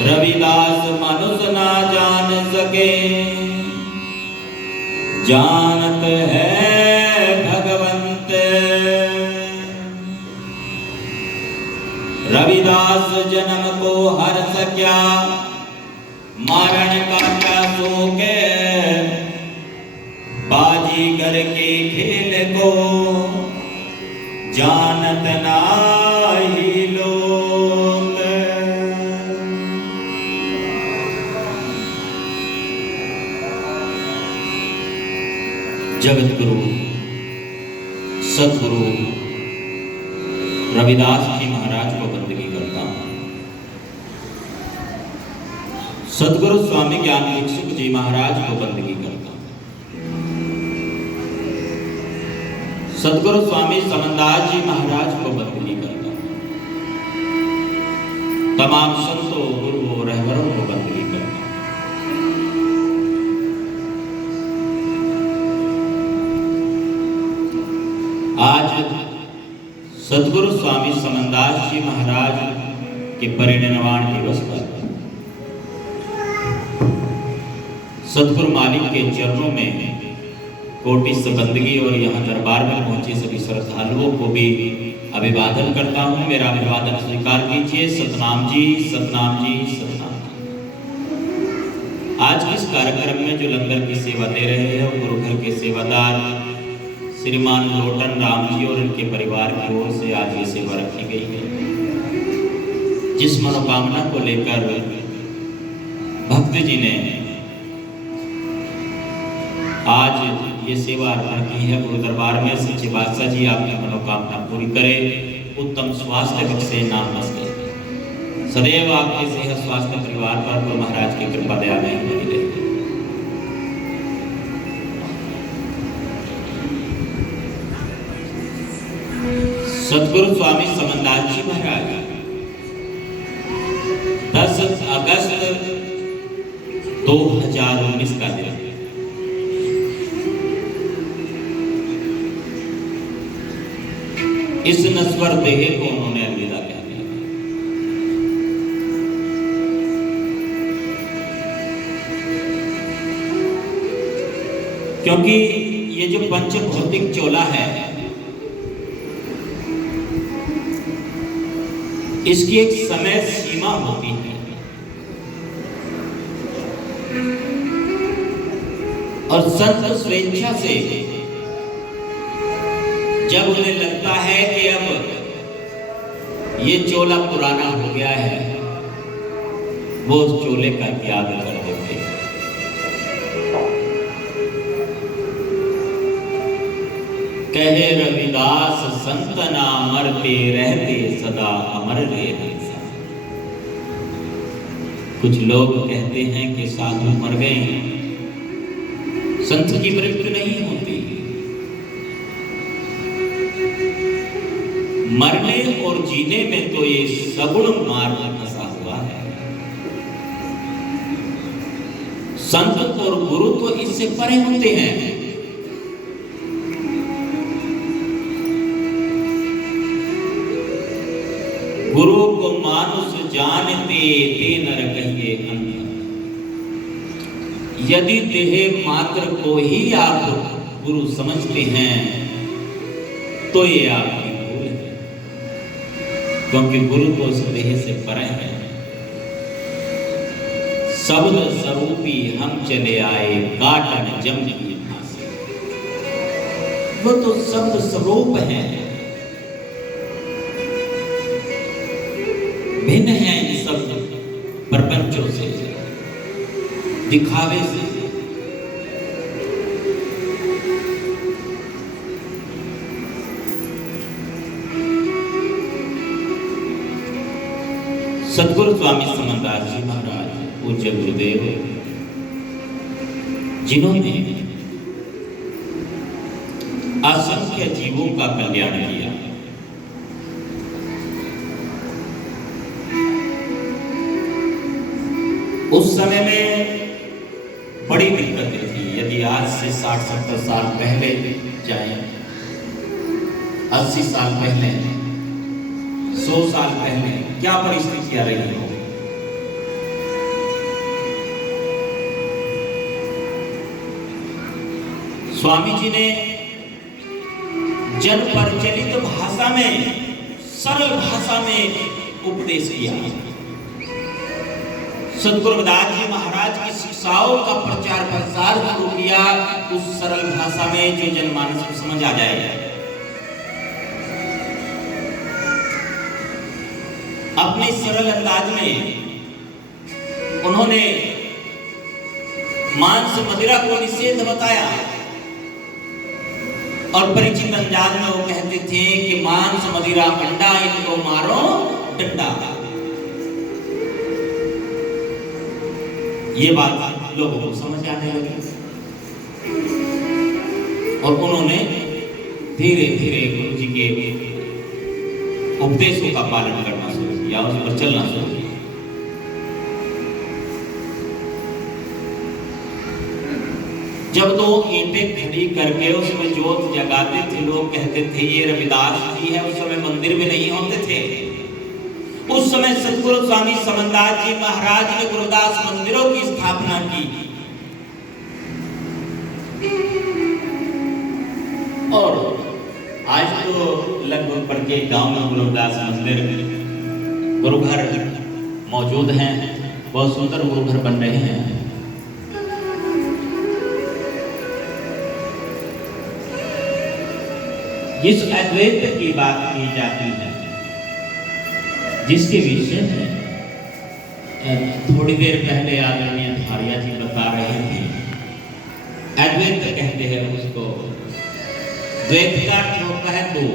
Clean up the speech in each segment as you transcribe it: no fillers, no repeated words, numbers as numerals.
रविदास मनुष्य ना जान सके, जानत है भगवंत। रविदास जन्म को हर सक्या, मरण का क्या शोक है। बाजीगर के खेल को जानत नाही लोग। जगत गुरु सतगुरु रविदास जी महाराज को बंदगी करता हूं। सतगुरु स्वामी ज्ञान भिक्षुक जी महाराज को बंदगी करता हूं। सतगुरु स्वामी समनदास जी महाराज को बंदगी करता हूं। तमाम संतों गुरुओं रहबरों को बंदगी करता हूं। आज सतगुरु स्वामी समनदास जी महाराज के परिनिर्वाण दिवस पर सतगुरु मालिक के चरणों में कोटि से बंदगी और यहाँ दरबार में पहुंचे सभी श्रद्धालुओं को भी अभिवादन करता हूँ। मेरा अभिवादन स्वीकार कीजिए। सतनाम जी, सतनाम जी, सतनाम जी। आज इस कार्यक्रम में जो लंगर की सेवा दे रहे हैं और गुरु घर के सेवादार श्रीमान लोटन राम जी और इनके परिवार की ओर से आज ये सेवा रखी गई है। जिस मनोकामना को लेकर भक्त जी ने आज ये सेवा अर्पण की है, गुरु दरबार में सच्चे बादशाह जी आपकी मनोकामना पूरी करे, उत्तम स्वास्थ्य बख्शे, नाम बख्शे। सदैव आपके सेहत स्वास्थ्य परिवार पर गुरु महाराज की कृपा दया में बनी रहे। सतगुरु स्वामी समनदास जी महाराज 10 अगस्त 2019 का दिन इस नश्वर देह को उन्होंने अलविदा कह दिया। क्योंकि ये जो पंच भौतिक चोला है, इसकी एक समय सीमा होती है और संत स्वेच्छा से जब उन्हें लगता है कि अब ये चोला पुराना हो गया है, वो उस चोले का त्याग कर देते हैं। कहे रविदास संत ना मरते रहते सदा अमर रहे। कुछ लोग कहते हैं कि साधु मर गए, संत की मृत्यु नहीं होती। मरने और जीने में तो ये सगुण मार्ग फंसा हुआ है। संत और गुरु तो इससे परे होते हैं। गुरु को मानुष जानते ते नर कहिए अंत। यदि देह मात्र को ही आप गुरु समझते हैं तो ये आपकी भूल है, क्योंकि गुरु तो उस देह से परे है। शब्द स्वरूपी हम चले आए काटन जम की फांसी। वो तो शब्द स्वरूप है, भिन्न है इन सब प्रपंचों से, दिखावे से। सतगुरु स्वामी समनदास जी महाराज पूज्य गुरुदेव, जिन्होंने असंख्य जीवों का कल्याण किया, उस समय में बड़ी दिक्कतें थी। यदि आज से 60-70 साल पहले जाएं, 80 साल पहले 100 साल पहले क्या परिस्थितियां रही हो। स्वामी जी ने जन प्रचलित भाषा में, सरल भाषा में उपदेश किया। सद्गुरु रविदास जी महाराज की शिक्षाओं का प्रचार प्रसार शुरू किया उस सरल भाषा में जो जनमानस को समझ आ जाए। अपने सरल अंदाज में उन्होंने मांस मदिरा को निषेध बताया और परिचित अंदाज में वो कहते थे कि मांस मदिरा अंडा इनको मारो डंडा। ये बात लोगों को समझ आने लगी और उन्होंने धीरे धीरे गुरु जी के उपदेशों का पालन करना शुरू किया, उस पर चलना शुरू किया। जब दो ईंटें खड़ी करके उसमें जोत जगाते थे, लोग कहते थे ये रविदास जी है। उस समय मंदिर भी नहीं होते थे। उस समय सद्गुरु स्वामी समनदास जी महाराज ने गुरुदास मंदिरों की स्थापना की और आज तो लगभग प्रत्येक गांव में गुरुदास मंदिर, गुरुघर मौजूद हैं। बहुत सुंदर गुरुघर बन रहे हैं। जिस अद्वैत की बात की जाती है, जिसके विषय में थोड़ी देर पहले आदरणीय धारिया जी बता रहे थे, अद्वैत कहते हैं उसको। द्वैत का अर्थ होता है दो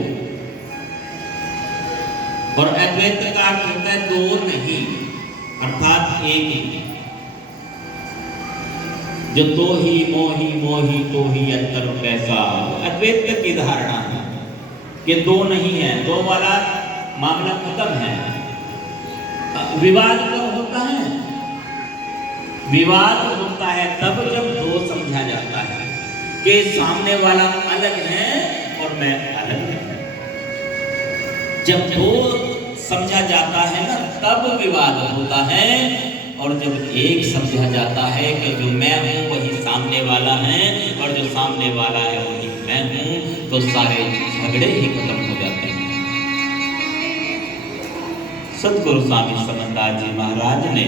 और अद्वैत का अर्थ होता है दो नहीं, अर्थात एक ही। जो दो ही मोही मोही तो ही अंतर कैसा, अद्वैत की धारणा है कि दो नहीं है, दो वाला मामला खत्म है। विवाद कब होता है? विवाद होता है तब जब दो समझा जाता है कि सामने वाला अलग है और मैं अलग हूं। जब दो समझा जाता है ना, तब विवाद होता है। और जब एक समझा जाता है कि जो मैं हूं वही सामने वाला है और जो सामने वाला है वही मैं हूं, तो सारे झगड़े ही खत्म हो जाते हैं। सद्गुरु स्वामी समनदास जी महाराज ने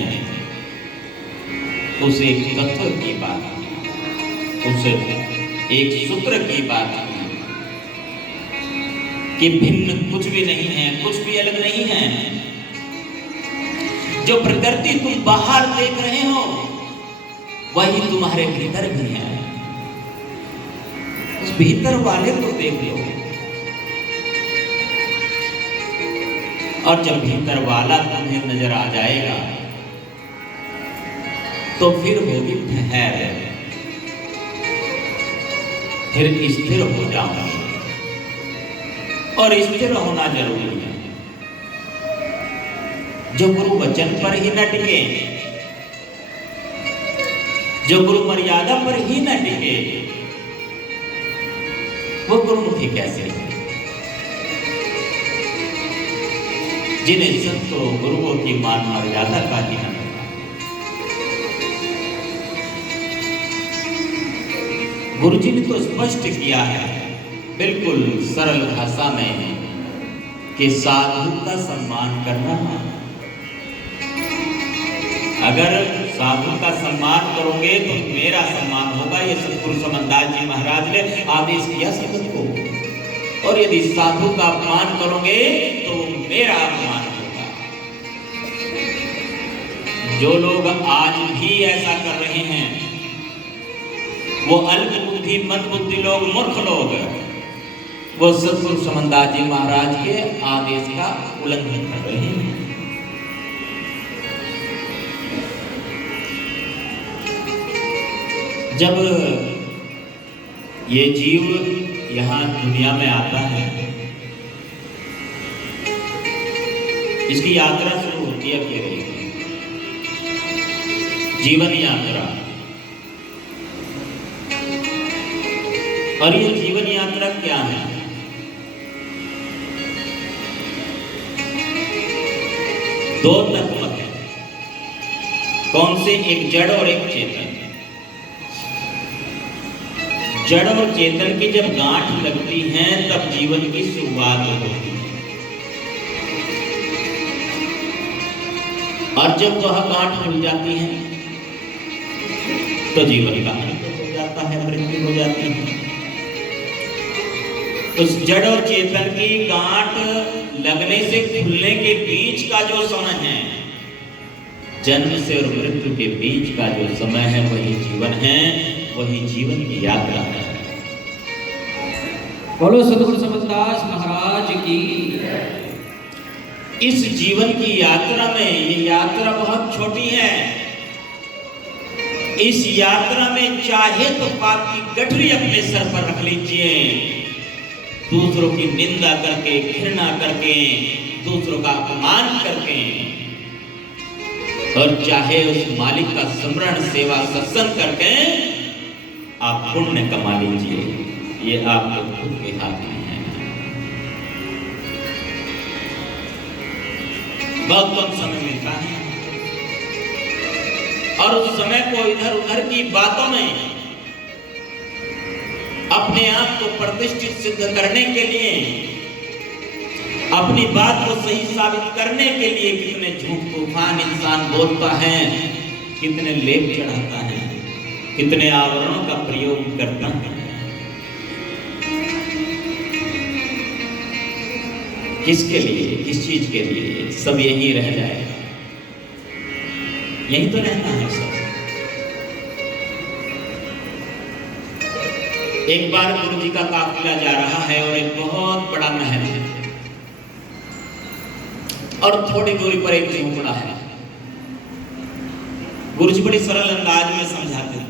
उस एक तत्व की बात, उस एक सूत्र की बात की कि भिन्न कुछ भी नहीं है, कुछ भी अलग नहीं है। जो प्रकृति तुम बाहर देख रहे हो वही तुम्हारे भीतर भी है। उस भीतर वाले को देख लो और जब भीतर वाला तुम्हें नजर आ जाएगा तो फिर होगी ठहर, फिर स्थिर हो जाओगे। और स्थिर होना जरूरी है। जो गुरु वचन पर ही न टिके, जो गुरु मर्यादा पर ही न टिके, वो गुरुमुखी कैसे है? जिन्हें संतों गुरुओं की मान मर्यादा का ही न पता। गुरु जी ने तो स्पष्ट किया है बिल्कुल सरल भाषा में कि साधु का सम्मान करना। अगर साधु का सम्मान करोगे तो मेरा सम्मान होगा। ये सद्गुरु समनदास जी महाराज ने आदेश किया संगत को। और यदि साधु का अपमान करोगे तो मेरा अपमान होगा। जो लोग आज भी ऐसा कर रहे हैं वो अल्प बुद्धि, मंद बुद्धि लोग, मूर्ख लोग, वो सद्गुरु समनदास जी महाराज के आदेश का उल्लंघन कर रहे हैं। जब ये जीव यहाँ दुनिया में आता है, इसकी यात्रा शुरू होती है केवल जीवन यात्रा। और ये जीवन यात्रा क्या है? दो तत्व हैं। कौन से? एक जड़ और एक चेतन। जड़ और चेतन की जब गांठ लगती है तब जीवन की शुरुआत होती है, और जब वह गांठ खुल जाती है तो जीवन का अंत हो जाता है, मृत्यु हो जाती है। उस जड़ और चेतन की गांठ लगने से खुलने के बीच का जो समय है, जन्म से और मृत्यु के बीच का जो समय है, वही जीवन है, वही जीवन की यात्रा है। बोलो सतगुरु समझदास महाराज की। इस जीवन की यात्रा में, ये यात्रा बहुत छोटी है। इस यात्रा में चाहे तो पाप की गठरी अपने सर पर रख लीजिए, दूसरों की निंदा करके, घृणा करके, दूसरों का अपमान करके, और चाहे उस मालिक का स्मरण, सेवा, सत्संग करके आप पुण्य कमा लीजिए। ये आपके खुद के हाथ में है। बहुत कम समय मिलता है, और उस समय को इधर उधर की बातों में अपने आप को प्रतिष्ठित सिद्ध करने के लिए, अपनी बात को सही साबित करने के लिए कितने झूठ तूफान इंसान बोलता है, कितने लेप चढ़ाता है, कितने आवरणों का प्रयोग करता है। किसके लिए? किस चीज के लिए? सब यही रह जाएगा, यही तो रहना है सब। एक बार गुरु जी का काफिला जा रहा है और एक बहुत बड़ा महल है, और थोड़ी दूरी पर एक झोपड़ा है। गुरु जी बड़ी सरल अंदाज में समझाते हैं।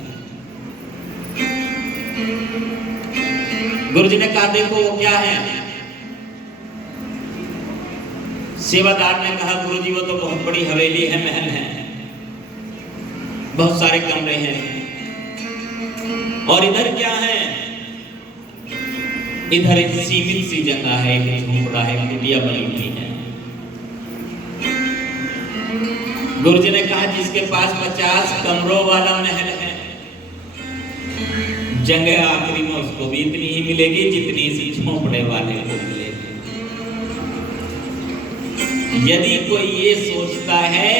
गुरु जी ने कहा, देखो वो क्या है? सेवादार ने कहा, गुरु जी वो तो बहुत बड़ी हवेली है, महल है, बहुत सारे कमरे हैं। और इधर क्या है? इधर एक सीमित सी जगह है, एक झोपड़ा है, कुटिया बनी हुई है। गुरु जी ने कहा, जिसके पास 50 कमरों वाला महल है, जगह आखिरी में उसको भी इतनी ही मिलेगी जितनी इसी झोपड़े वाले को मिलेगी। यदि कोई ये सोचता है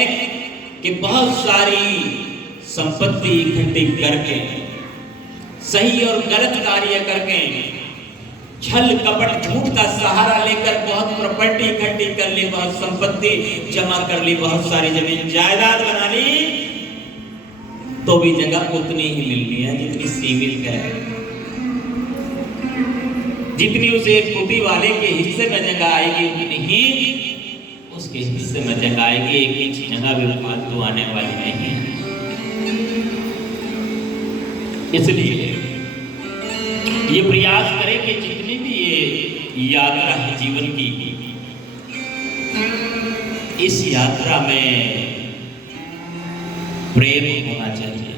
कि बहुत सारी संपत्ति इकट्ठी करके, सही और गलत कार्य करके, छल कपट झूठ का सहारा लेकर बहुत प्रॉपर्टी इकट्ठी कर ली, बहुत संपत्ति जमा कर ली, बहुत सारी जमीन जायदाद बना ली, तो भी जगह उतनी ही मिलनी है जितनी सीमित है। जितनी उसे कुटी वाले के हिस्से में जगह आएगी, उतनी ही उसके हिस्से में जगह आएगी। एक इंच जगह भी फालतू आने वाली नहीं है। इसलिए ये प्रयास करें कि जितनी भी ये यात्रा है जीवन की, इस यात्रा में प्रेम होना चाहिए,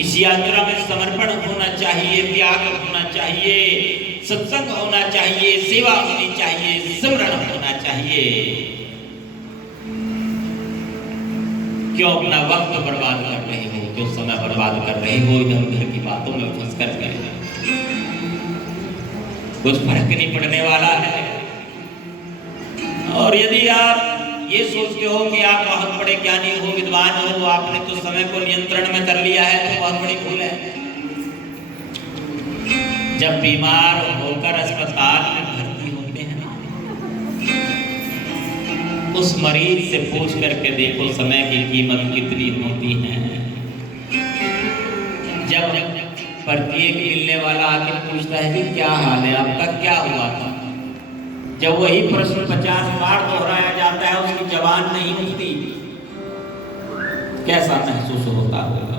इस यात्रा में समर्पण होना चाहिए, त्याग होना चाहिए, सत्संग होना चाहिए, सेवा होनी चाहिए, स्मरण होना चाहिए। क्यों अपना वक्त बर्बाद कर रहे हो? क्यों समय बर्बाद कर रहे हो इधर उधर की बातों में फंस करके? कुछ फर्क नहीं पड़ने वाला है। और यदि आप ये सोचते हो कि आप बहुत बड़े ज्ञानी हो, विद्वान हो, आपने तो समय को नियंत्रण में कर लिया है, तो बहुत बड़ी भूल है। जब बीमार होकर अस्पताल में भर्ती होते हैं ना, उस मरीज से पूछ करके देखो समय की कीमत कितनी होती है। जब प्रत्येक मिलने वाला आके पूछता है कि क्या हाल है आपका, क्या हुआ था, जब वही प्रश्न 50 बार दोहराया जाता है, उसकी जबान नहीं खुलती, कैसा महसूस होता होगा?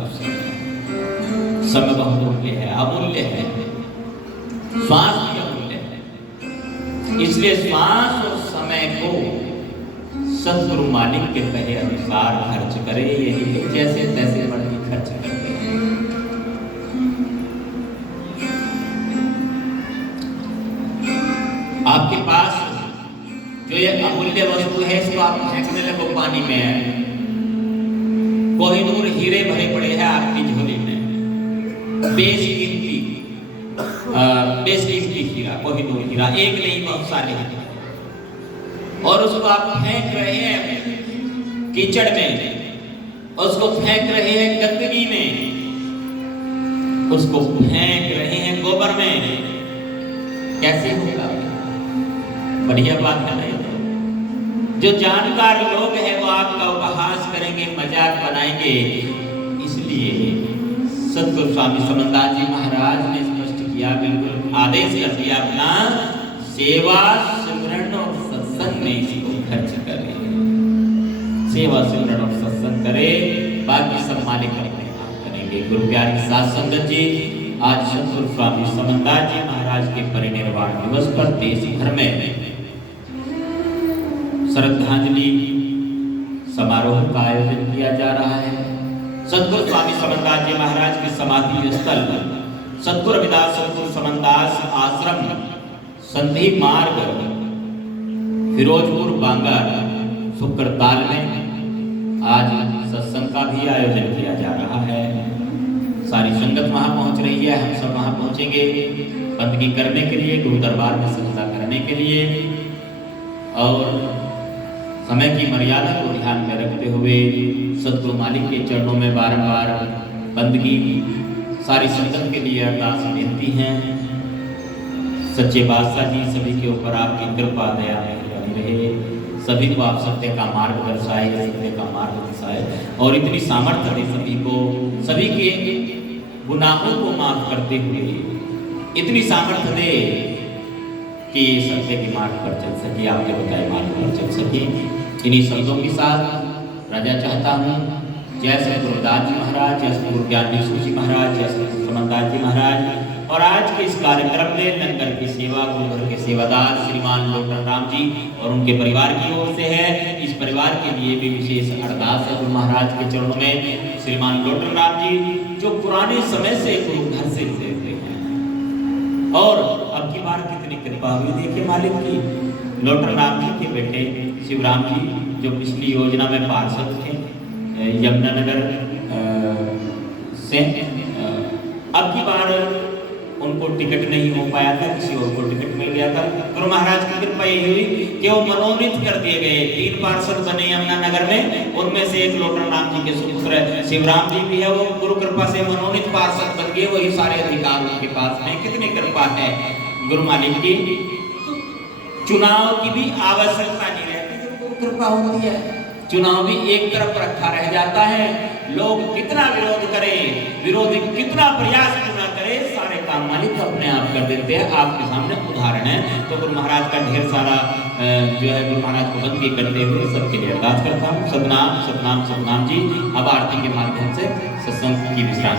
समय बहुत मूल्य है, अमूल्य है, श्वास भी अमूल्य है। इसलिए श्वास और समय को सद्गुरु मालिक के कहे अनुसार खर्च करे, यही जैसे तैसे बढ़ी खर्च करते हैं। आपके पास जो ये अमूल्य अमूल्य वस्तु है, इसको आप फेंकने लगो पानी में, कोहिनूर हीरे भरे पड़े हैं आपकी झोली में, बेशकीमती हीरा, कोहिनूर हीरा, एक नहीं बहुत सारे हैं, और उसको आप फेंक रहे हैं कीचड़ में, उसको फेंक रहे हैं गंदगी में, उसको फेंक रहे हैं गोबर में, कैसे होगा? बढ़िया बात है नहीं? जो जानकार लोग हैं वो आपका उपहास करेंगे, मजाक बनाएंगे। इसलिए सतगुरु स्वामी समन्दास जी महाराज ने स्पष्ट किया, बिल्कुल आदेश कर दिया अपना, सेवा सिमरन और सत्संग में इसको खर्च करें, सेवा सिमरन और सत्संग करे, बाकी सब मालिक अपने आप करेंगे। गुरु प्यारी साध संगत जी, आज सतगुरु स्वामी समन्दास जी महाराज के परिनिर्वाण दिवस पर देश भर में श्रद्धांजलि समारोह का आयोजन किया जा रहा है। सतगुरु स्वामी समन्दास जी महाराज के समाधि स्थल सतगुरु रविदास सतगुरु समन्दास आश्रम संधि मार्ग फिरोजपुर बांगा शुक्रताल में आज सत्संग का भी आयोजन किया जा रहा है। सारी संगत वहां पहुंच रही है, हम सब वहां पहुंचेंगे बंदगी करने के लिए, गुरु दरबार में सत्संग करने के लिए, और समय की मर्यादा को ध्यान में रखते हुए सतगुरु मालिक के चरणों में बारंबार बंदगी, सारी संगत के लिए अरदास विनती हैं। सच्चे बादशाह जी सभी के ऊपर आपकी कृपा दया बनी रहे, सभी को आप सत्य का मार्ग दर्शाए, सत्य का मार्ग दर्शाए, और इतनी सामर्थ्य दे सभी को, सभी के गुनाहों को माफ करते हुए इतनी सामर्थ्य दे कि सत्य के मार्ग पर चल सके, आपके बताए मार्ग पर चल सके। इन्हीं शब्दों के साथ राजा चाहता हूँ, जय श्री गुरुदास जी महाराज, जय श्री गुरु ज्ञानेश्वर जी महाराज, जय श्री समन्दास जी महाराज। और आज के इस कार्यक्रम में लंगर की सेवा गुरुघर के सेवादार श्रीमान लोटन राम जी और उनके परिवार की ओर से है। इस परिवार के लिए भी विशेष अरदास है गुरु महाराज के चरणों में। श्रीमान लोटन राम जी जो पुराने समय से गुरुघर से रहते हैं, और अब की बार कितनी कृपा हुई देखिए मालिक की। लोटन राम जी के बेटे शिवराम जी जो पिछली योजना में पार्षद थे यमुनानगर से, अब की बार उनको टिकट नहीं हो पाया था, किसी और को टिकट मिल गया था। गुरु महाराज की कृपा ये हुई कि वो मनोनीत कर दिए गए, 3 पार्षद बने यमुनानगर में, उनमें से एक लोटन राम जी के सुपुत्र शिवराम जी भी है, वो गुरु कृपा से मनोनीत पार्षद बन गए, वही सारे अधिकार उनके पास में। कितनी कृपा है गुरु मालिक की। चुनाव की भी आवश्यकता नहीं रहती, गुरु कृपा होती है। चुनाव भी एक तरफ रखा रह जाता है, लोग कितना विरोध करें, विरोधी कितना प्रयास क्यों ना करे, सारे काम मालिक अपने आप कर देते हैं। आपके सामने उदाहरण है। तो गुरु महाराज का ढेर सारा जो है गुरु महाराज को बंदगी करते हुए सबके लिए अरदास करता हूँ। सतनाम सतनाम सतनाम जी। अब आरती के माध्यम से सत्संग की विश्राम